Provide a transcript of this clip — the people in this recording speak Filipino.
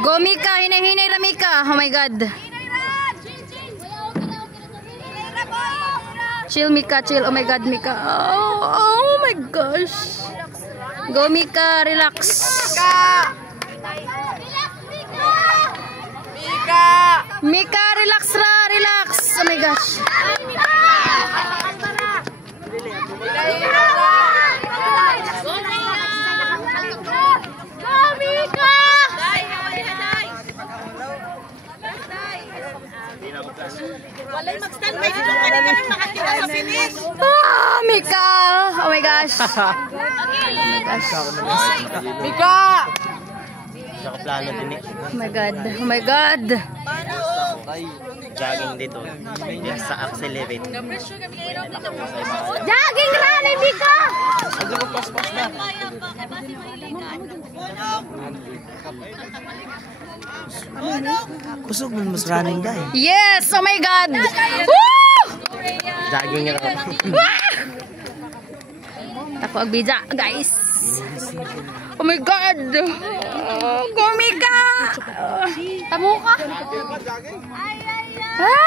Go Mika, hinay-hinay ra Mika. Oh my god. Chill Mika, chill. Oh my god Mika. Oh my gosh. Go Mika, relax. Mika, relax ra, relax. Oh my gosh. Walay mag-standby dito kanina nang makakita sa finish. Mika. Oh my gosh. Oh my gosh. Mika! Sa plano din eh. Oh my god. Oh my god. Jogging dito. Just sa accelerate. Jogging run, Mika. Kusog mo mas running guy. Yes, oh my god. Woo! Jogging nga. Ako ang bija, guys. Oh my god. Go Mika. Tamo ka. Ay!